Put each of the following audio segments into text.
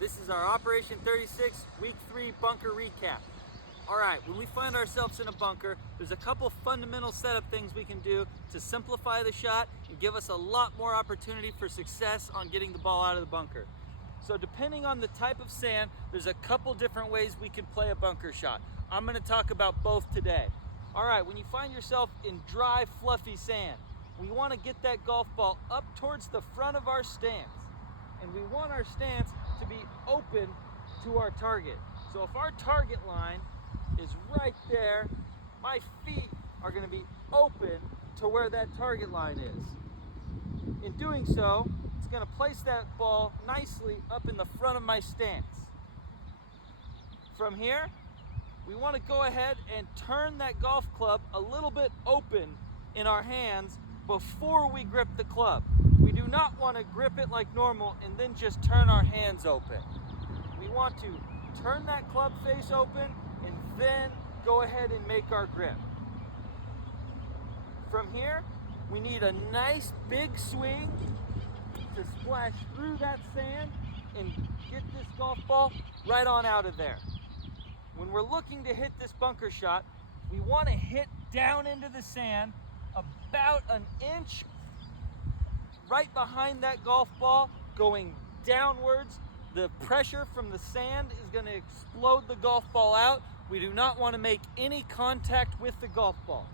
This is our Operation 36 Week 3 bunker recap. Alright, when we find ourselves in a bunker, there's a couple fundamental setup things we can do to simplify the shot and give us a lot more opportunity for success on getting the ball out of the bunker. So depending on the type of sand, there's a couple different ways we can play a bunker shot. I'm going to talk about both today. Alright, when you find yourself in dry, fluffy sand, we want to get that golf ball up towards the front of our stance. And we want our stance to be open to our target. So if our target line is right there, my feet are going to be open to where that target line is. In doing so, it's going to place that ball nicely up in the front of my stance. From here, we want to go ahead and turn that golf club a little bit open in our hands before we grip the club. We do not want to grip it like normal and then just turn our hands open. We want to turn that club face open and then go ahead and make our grip. From here, we need a nice big swing to splash through that sand and get this golf ball right on out of there. When we're looking to hit this bunker shot, we want to hit down into the sand about an inch right behind that golf ball, going downwards. The pressure from the sand is going to explode the golf ball out. We do not want to make any contact with the golf ball.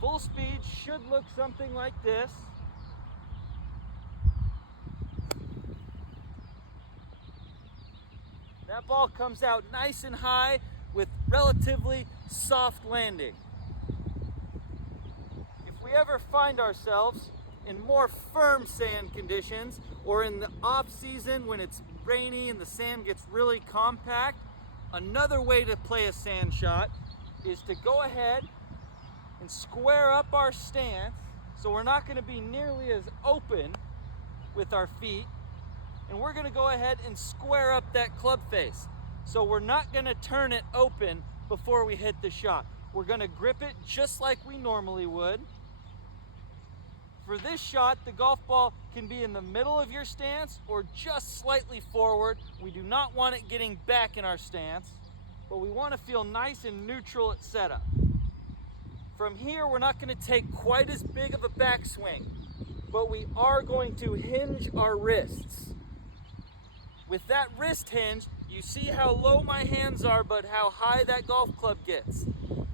Full speed should look something like this. That ball comes out nice and high with relatively soft landing. If we ever find ourselves in more firm sand conditions, or in the off season when it's rainy and the sand gets really compact, another way to play a sand shot is to go ahead and square up our stance so we're not going to be nearly as open with our feet, and we're going to go ahead and square up that club face. So we're not going to turn it open before we hit the shot. We're going to grip it just like we normally would. For this shot, the golf ball can be in the middle of your stance or just slightly forward. We do not want it getting back in our stance, but we want to feel nice and neutral at setup. From here, we're not going to take quite as big of a backswing, but we are going to hinge our wrists. With that wrist hinge, you see how low my hands are, but how high that golf club gets.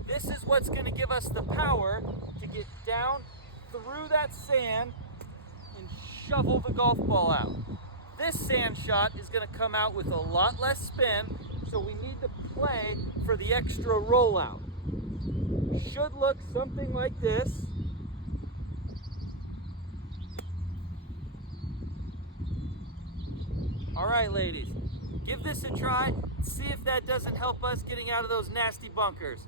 This is what's going to give us the power to get down through that sand and shovel the golf ball out. This sand shot is going to come out with a lot less spin, so we need to play for the extra rollout. Should look something like this. Alright ladies, give this a try, see if that doesn't help us getting out of those nasty bunkers.